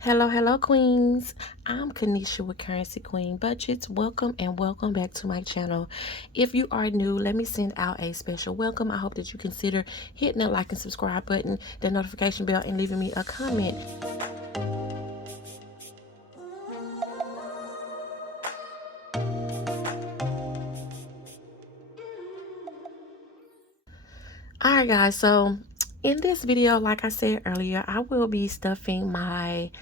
Hello, queens. I'm Kanisha with Kurrency Kween Budgets. Welcome and welcome back to my channel. If you are new, let me send out a special welcome. I hope that you consider hitting that like and subscribe button, the notification bell, and leaving me a comment. Alright guys, so in this video, like I said earlier, I will be stuffing my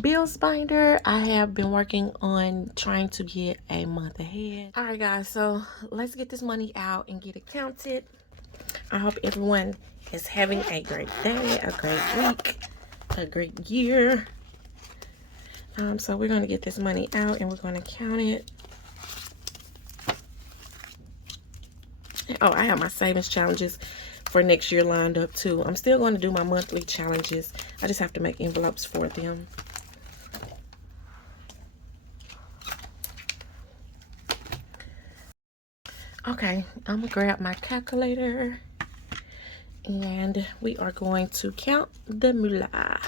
bills binder. I have been working on trying to get a month ahead. Alright guys, so let's get this money out and get it counted. I hope everyone is having a great day, a great week, a great year. So we're going to get this money out and we're going to count it. Oh, I have my savings challenges for next year lined up too. I'm still going to do my monthly challenges. I just have to make envelopes for them. Okay, I'm gonna grab my calculator and we are going to count the moolah.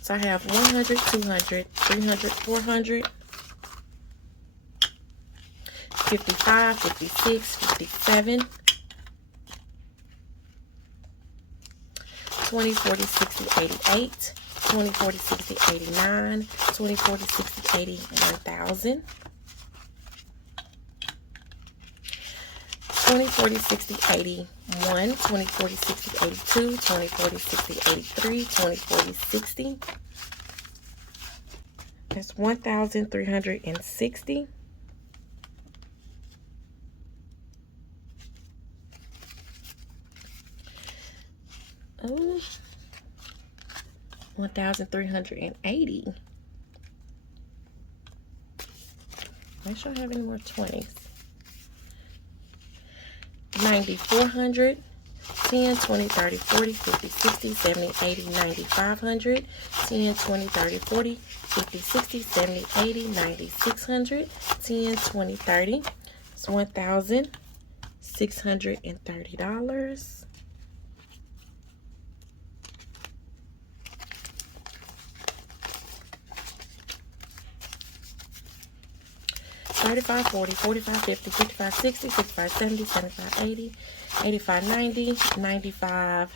So I have 100, 200, 300, 400, 55, 56, 57, 20, 40, 60, 88, 20, 40, 60, 89, 20, 40, 60, 80, 1,000. 20, 40, 60, 81, 20, 40, 60, 82, 20, 40, 60, 83, 20, 40, 60. That's 1,360. Oh, 1,380. Make sure I have any more 20s. 90, 400, 10, 20, 30, 40, 50, 60, 70, 80, 90, 500, 10, 20, 30, 40, 50, 60, 70, 80, 90, 600, 10, 20, 30. It's $1,630. 35, 40, 45, 50, 55, 60, 65, 70, 75, 80, 85, 90, 95,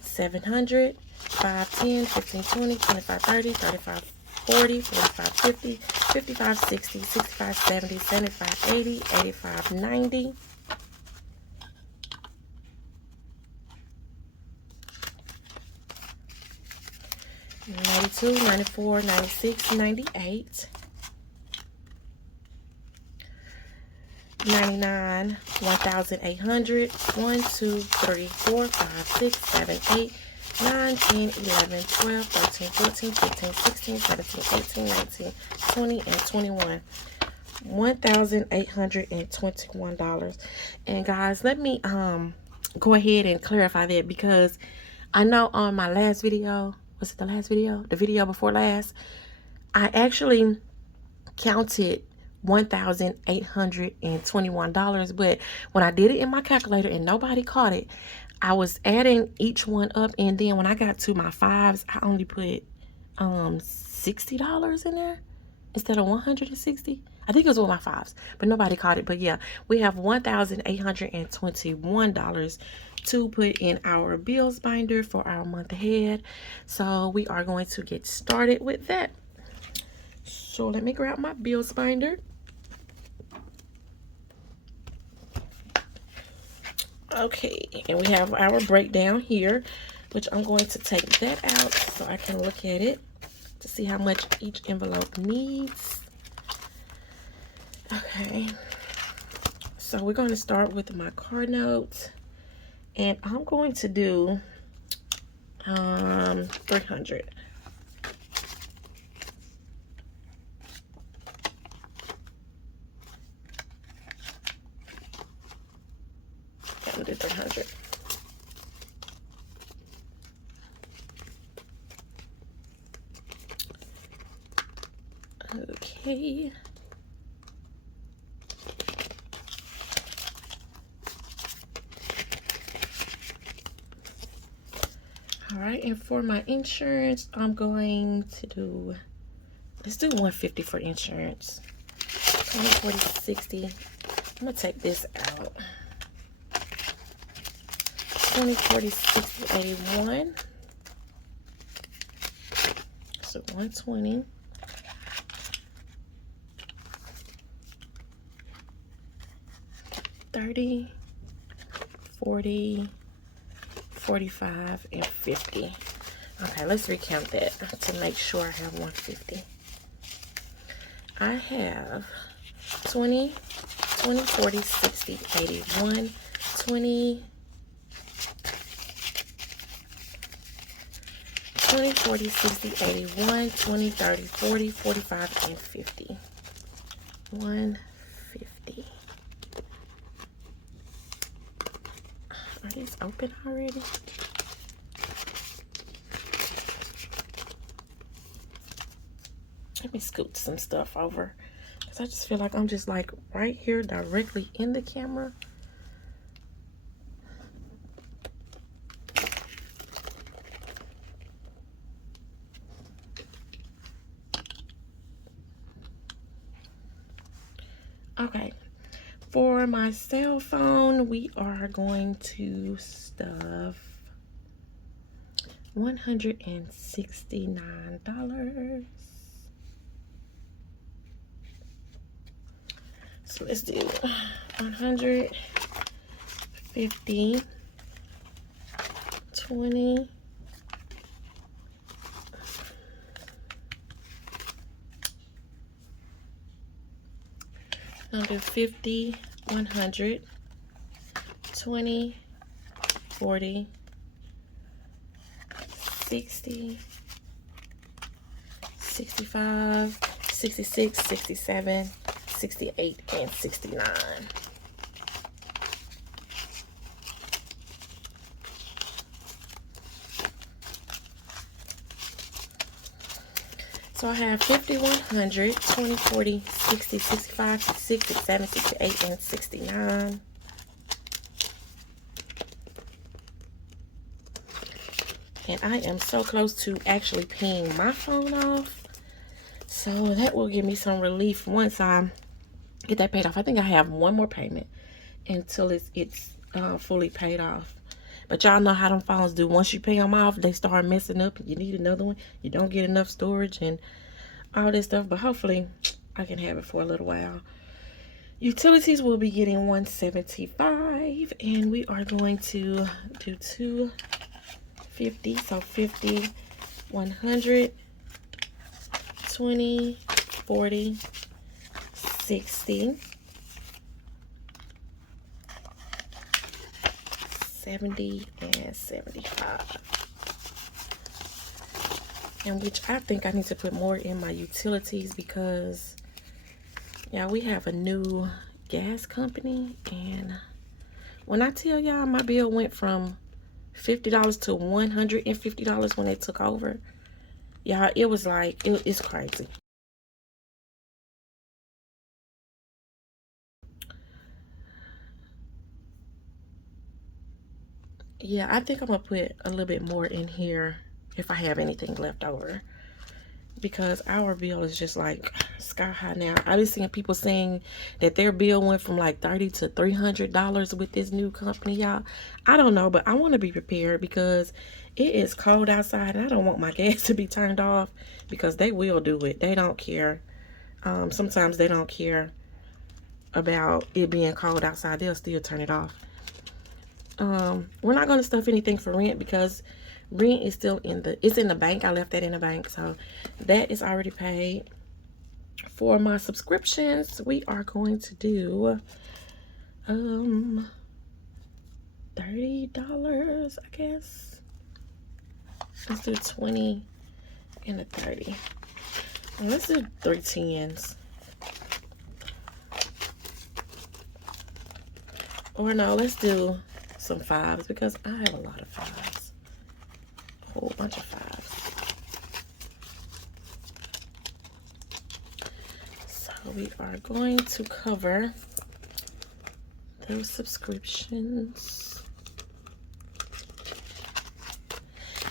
700, 5, 10, 15, 20, 25, 30, 35, 40, 45, 50, 55, 60, 65, 70, 75, 80, 85, 90. 92, 94, 96, 98. 99, 1,800, 1, 2, 3, 4, 5, 6, 7, 8, 9, 10, 11, 12, 13, 14, 15, 16, 17, 18, 19, 20, and 21. $1,821. And guys, let me go ahead and clarify that, because I know on my last video, was it the last video? The video before last, I actually counted $1,821, but when I did it in my calculator and nobody caught it, I was adding each one up, and then when I got to my fives, I only put $60 in there instead of 160. I think it was with my fives, but nobody caught it. But yeah, we have $1,821 to put in our bills binder for our month ahead. So we are going to get started with that. So let me grab my bills binder. Okay, and we have our breakdown here, which I'm going to take that out so I can look at it to see how much each envelope needs. Okay, so we're going to start with my card notes, and I'm going to do 300. I'm gonna do 300. Okay. All right, and for my insurance, I'm going to do, let's do 150 for insurance. 20, 40, 60. I'm gonna take this out. 20, 40, 60, 81. So 120. 30, 40, 45, and 50. Okay, let's recount that to make sure I have 150. I have 20, 20, 40, 60, 81, 20, 20, 40, 60, 81, 20, 30, 40, 45, and 50. 150. Are these open already? Let me scoot some stuff over, because I just feel like I'm just like right here directly in the camera. Okay, for my cell phone, we are going to stuff $169. So let's do 150, 20, 50, 100, 20, 40, 60, 65, 66, 67, 68, and 69. So I have 50, 100, 20, 40, 60, 65, 67, 68, and 69. And I am so close to actually paying my phone off. So that will give me some relief once I get that paid off. I think I have one more payment until it's fully paid off. But y'all know how them phones do. Once you pay them off, they start messing up and you need another one. You don't get enough storage and all this stuff. But hopefully I can have it for a little while. Utilities will be getting $175, and we are going to do 250. So 50, 100, 20, 40, 60, 70, and 75. And which I think I need to put more in my utilities, because yeah, we have a new gas company, and when I tell y'all my bill went from $50 to $150 when they took over, y'all, it was like, it's crazy. Yeah, I think I'm gonna put a little bit more in here if I have anything left over, because our bill is just like sky high now. I've been seeing people saying that their bill went from like $30 to $300 with this new company, y'all. I don't know, but I want to be prepared, because it is cold outside and I don't want my gas to be turned off, because they will do it. They don't care. Sometimes they don't care about it being cold outside. They'll still turn it off. We're not going to stuff anything for rent, because rent is still it's in the bank. I left that in the bank, so that is already paid. For my subscriptions, we are going to do $30, I guess. Let's do 20 and a 30. And let's do 3 10s. Or no, let's do some 5s, because I have a lot of 5s. A whole bunch of 5s. So we are going to cover those subscriptions.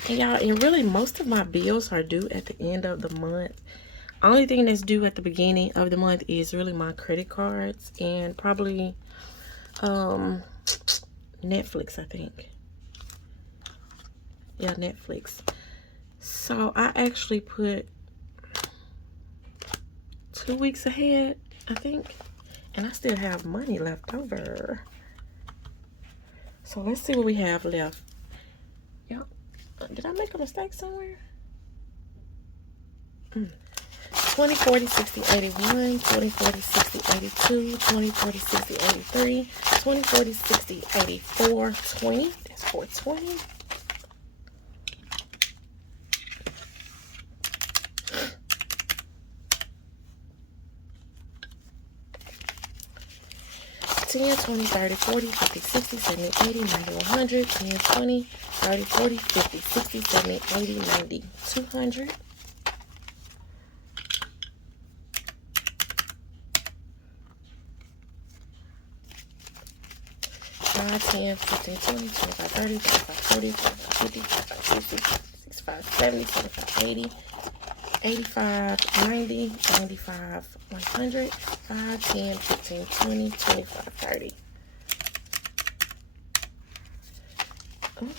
And y'all, and really most of my bills are due at the end of the month. Only thing that's due at the beginning of the month is really my credit cards and probably Netflix, I think. Yeah, Netflix. So I actually put 2 weeks ahead, I think. And I still have money left over. So let's see what we have left. Yep. Did I make a mistake somewhere? 20, 40, 60, 81, 20, 40, 60, 82, 20, 40, 60, 83, 20, 40, 60, 84, 20. That's 420. $10, 20, 30, 40, 50, 60, 70, 80, 90, 100, $10, 20, 30, 40, 50, 60, 70, 80, 90, 200. 5, 10, 15, 20, 25, 30, 35, 40, 45, 50, 55, 60, 65, 70, 75, 80, 85, 90, 95, 100, 5, 10, 15, 20, 25, 30.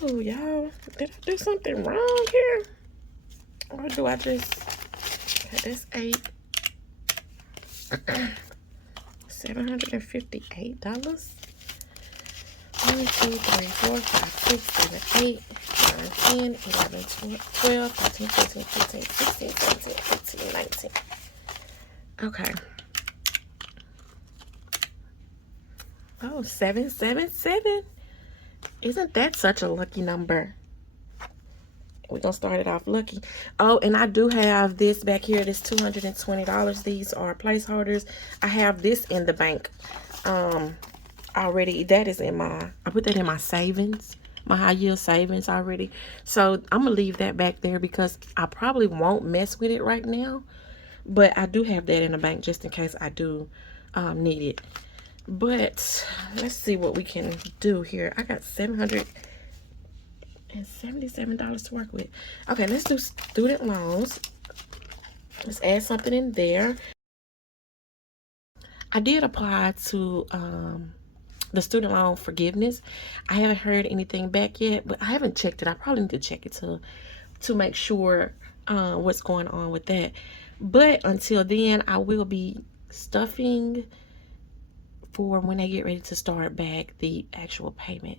Oh, y'all, did I do something wrong here? Or do I just, that's $758. 1, 2, 3, 4, 5, 6, 7, 8, 9, 10, 11, 12, 13, 14, 15, 16, 17, 18, 19. Okay. Oh, 777. Isn't that such a lucky number? We're going to start it off lucky. Oh, and I do have this back here. This $220. These are placeholders. I have this in the bank. Already, that is in my, I put that in my savings, my high yield savings already. So I'm gonna leave that back there because I probably won't mess with it right now, but I do have that in the bank just in case I do need it. But let's see what we can do here. I got $777 to work with. Okay, let's do student loans. Let's add something in there. I did apply to the student loan forgiveness. I haven't heard anything back yet, but I haven't checked it. I probably need to check it to make sure what's going on with that. But until then, I will be stuffing for when I get ready to start back the actual payment.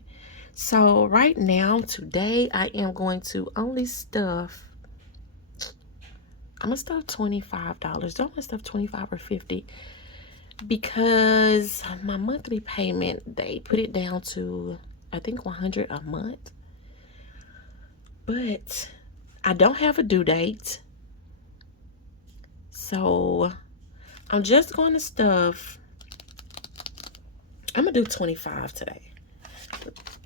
So right now, today, I am going to only stuff, I'm gonna stuff $25. Don't want to stuff 25 or 50 because my monthly payment, they put it down to, I think, 100 a month. But I don't have a due date. So I'm just going to stuff, I'm going to do 25 today.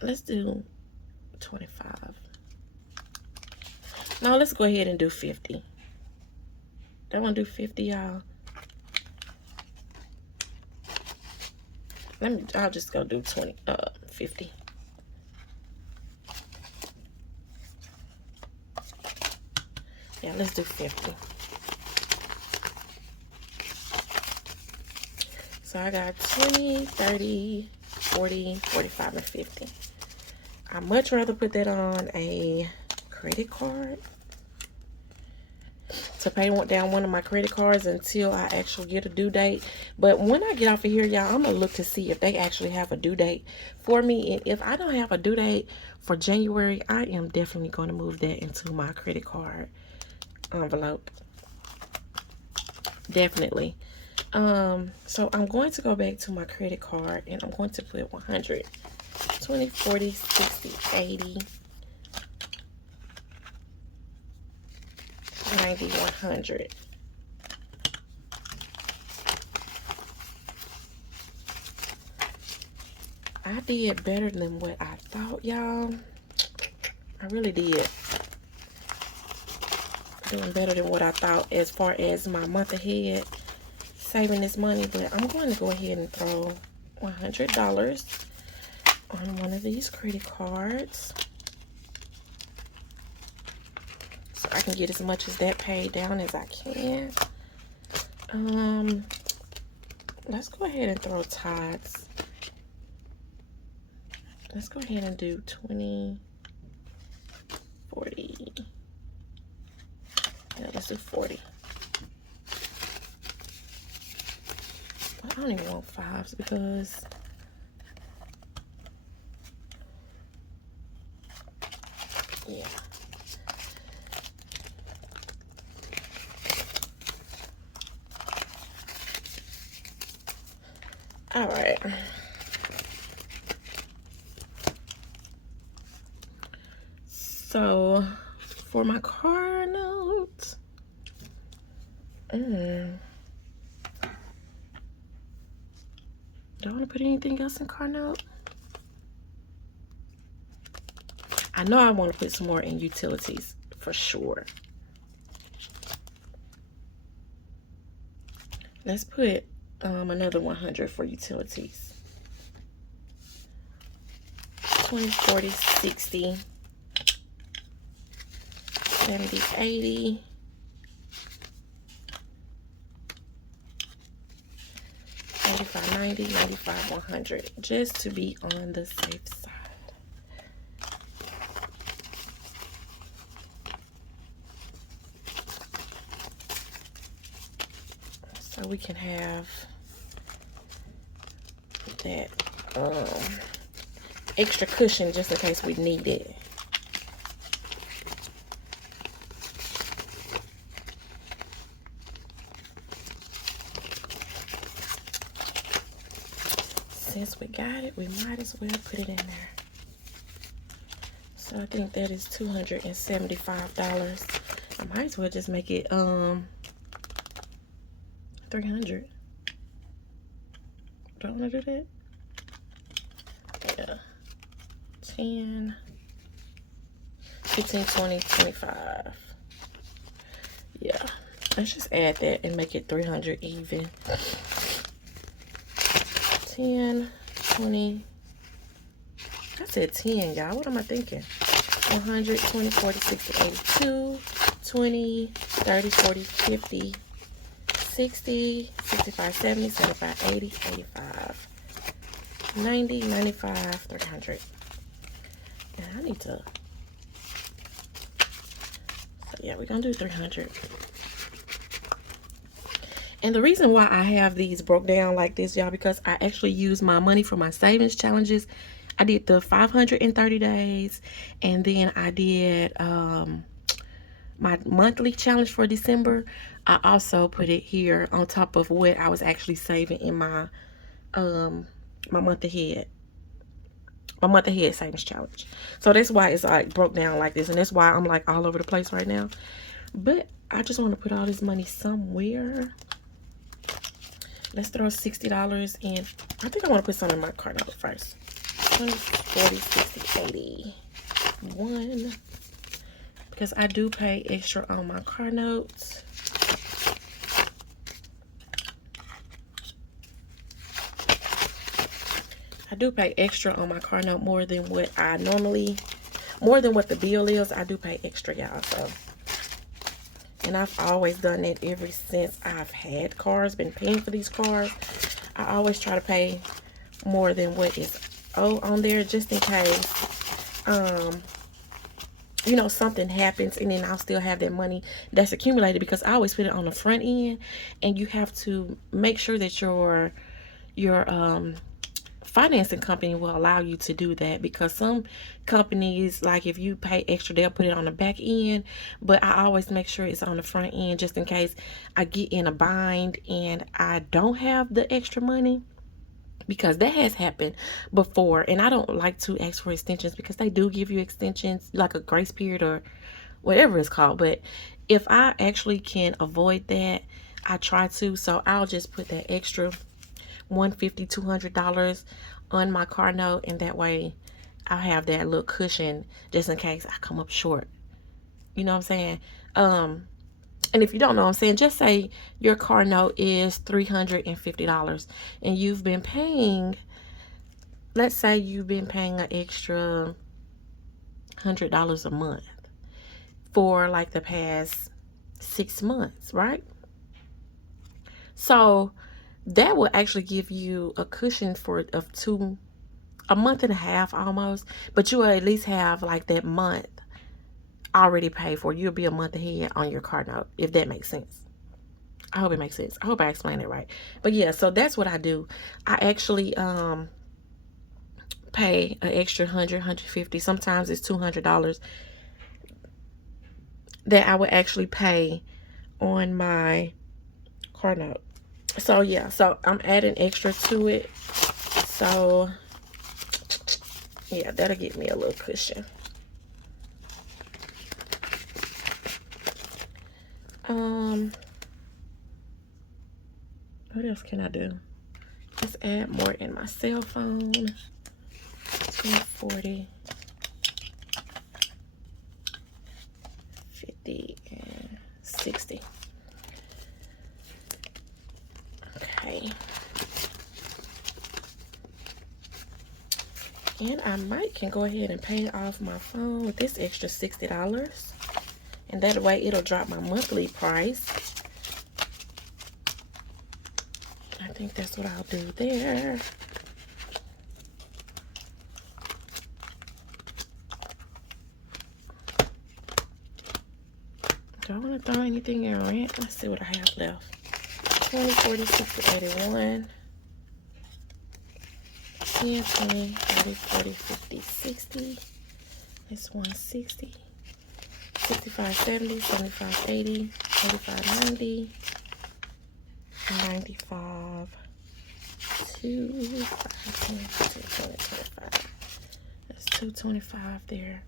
Let's do 25. No, let's go ahead and do 50. Don't want to do 50, y'all. I'll just go do 50. Yeah, let's do 50. So I got 20, 30, 40, 45, and 50. I'd much rather put that on a credit card to pay down one of my credit cards until I actually get a due date. But when I get off of here, y'all, I'm gonna look to see if they actually have a due date for me. And if I don't have a due date for January, I am definitely going to move that into my credit card envelope. Definitely. So I'm going to go back to my credit card and I'm going to put 100, 20, 40, 60, 80, 90, 100. I did better than what I thought, y'all. I really did. Doing better than what I thought as far as my month ahead saving this money. But I'm going to go ahead and throw $100 on one of these credit cards. so I can get as much as that paid down as I can. Let's go ahead and throw tithes. Let's go ahead and do 20, 40. Yeah, let's do 40. I don't even want fives because yeah. All right. So for my car note, do I want to put anything else in car note? I know I want to put some more in utilities for sure. Let's put another 100 for utilities. 20, 40, 60, 70, 80. 85, 90, 95, 100, just to be on the safe side. So we can have that extra cushion just in case we need it. Since we got it, we might as well put it in there. So I think that is $275. I might as well just make it 300. Do I want to do that? Yeah. 10, 15, 20, 25. Yeah. Let's just add that and make it 300 even. 10, 20. I said 10, y'all. What am I thinking? 100, 20, 40, 60, 82, 20, 30, 40, 50, 60, 65, 70, 75, 80, 85, 90, 95, 300. And I need to. So yeah, we're gonna do 300. And the reason why I have these broke down like this, y'all, because I actually use my money for my savings challenges. I did the 530 days, and then I did my monthly challenge for December. I also put it here on top of what I was actually saving in my my month ahead savings challenge. So that's why it's like broke down like this, and that's why I'm like all over the place right now. But I just want to put all this money somewhere. Let's throw $60 in. I think I want to put some in my card note first. 20, 40, 60, 80. 1. Because I do pay extra on my car notes. I do pay extra on my car note more than what I normally, more than what the bill is. I do pay extra, y'all. So, and I've always done that ever since I've had cars, been paying for these cars. I always try to pay more than what is owed on there, just in case, you know, something happens, and then I'll still have that money that's accumulated, because I always put it on the front end, and you have to make sure that your financing company will allow you to do that, because some companies, like if you pay extra, they'll put it on the back end, but I always make sure it's on the front end, just in case I get in a bind and I don't have the extra money, because that has happened before. And I don't like to ask for extensions, because they do give you extensions, like a grace period or whatever it's called. But if I actually can avoid that, I try to. So I'll just put that extra $150, $200 on my car note, and that way I'll have that little cushion just in case I come up short. You know what I'm saying? And if you don't know what I'm saying, just say your car note is $350 and you've been paying, let's say you've been paying an extra $100 a month. for like the past 6 months, right? So that will actually give you a cushion for a month and a half almost, but you will at least have like that month already paid for. You'll be a month ahead on your car note, if that makes sense. I hope it makes sense. I hope I explained it right. But yeah, so that's what I do. I actually pay an extra $100, $150. Sometimes it's $200 that I would actually pay on my car note. So yeah, so I'm adding extra to it. So yeah, that'll get me a little cushion. What else can I do? Let's add more in my cell phone. 240, 50, and 60. Okay. And I can go ahead and pay off my phone with this extra $60. And that way it'll drop my monthly price. I think that's what I'll do there. Do I want to throw anything in rent? Let's see what I have left. 20, 40, 60, 81. 10, 20, 30, 40, 50, 60. It's 160. 65, 70, 75, 80, 85, 90, 95, 2, 5, 10, 15, 20, 25. That's 225 there.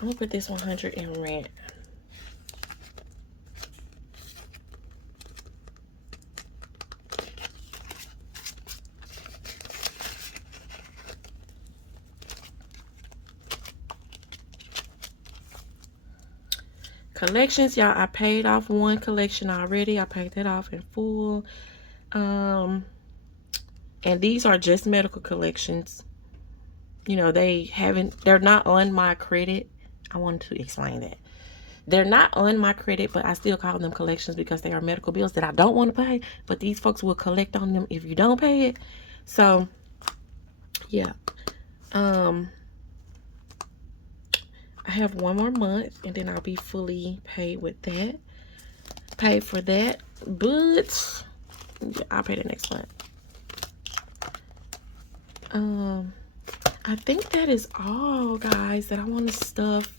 I'm gonna put this 100 in rent. Collections, y'all, I paid off one collection already. I paid that off in full. And these are just medical collections. You know, they're not on my credit. I wanted to explain that. They're not on my credit, but I still call them collections because they are medical bills that I don't want to pay, but these folks will collect on them if you don't pay it. So yeah. I have one more month and then I'll be fully paid with that. Paid for that. But yeah, I'll pay the next month. I think that is all, guys, that I want to stuff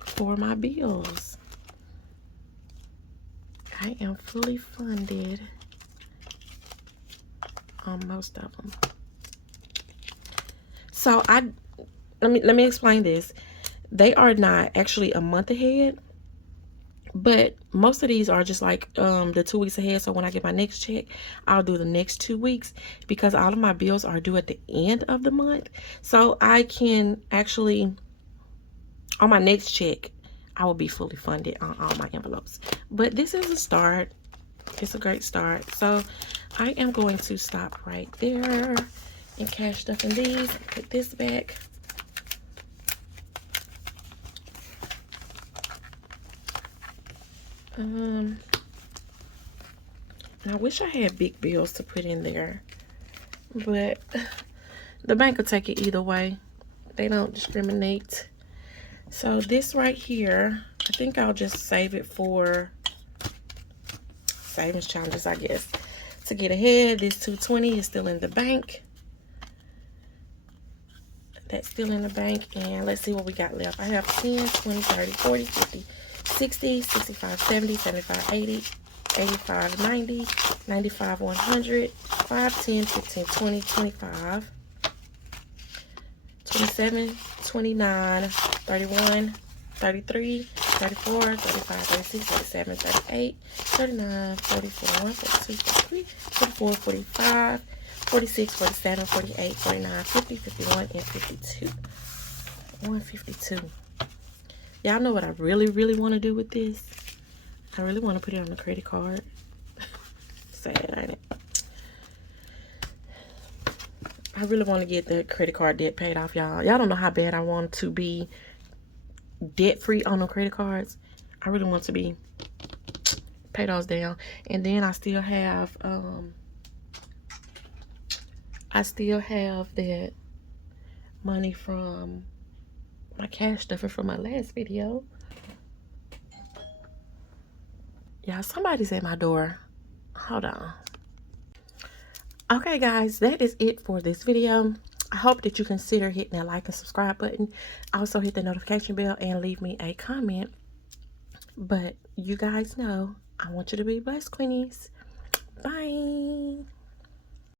for my bills. I am fully funded on most of them. So let me explain this. They are not actually a month ahead, but most of these are just like the 2 weeks ahead. So when I get my next check, I'll do the next 2 weeks because all of my bills are due at the end of the month. So I can actually, on my next check, I will be fully funded on all my envelopes. But this is a start. It's a great start. So I am going to stop right there and cash stuff in these. Put this back. And I wish I had big bills to put in there, but the bank will take it either way. They don't discriminate. So this right here, I think I'll just save it for savings challenges, I guess. To get ahead, this $220 is still in the bank. That's still in the bank. And let's see what we got left. I have 10, 20, 30, 40, 50, 60, 65, 70, 75, 80, 85, 90, 95, 100, 5, 10, 15, 20, 25, 27, 29, 31, 33, 34, 35, 36, 37, 38, 39, 40, 41, 42, 43, 44, 45, 46, 47, 48, 49, 50, 51, and 52. 152. Y'all know what I really want to do with this? I really want to put it on a credit card. Sad, ain't it? I really want to get the credit card debt paid off, y'all. Y'all don't know how bad I want to be debt free on the credit cards. I really want to be pay those down. And then I still have that money from my cash stuffing from my last video. Yeah, somebody's at my door. Hold on. Okay, guys, that is it for this video. I hope that you consider hitting that like and subscribe button. Also, hit the notification bell and leave me a comment. But you guys know, I want you to be blessed, Queenies. Bye.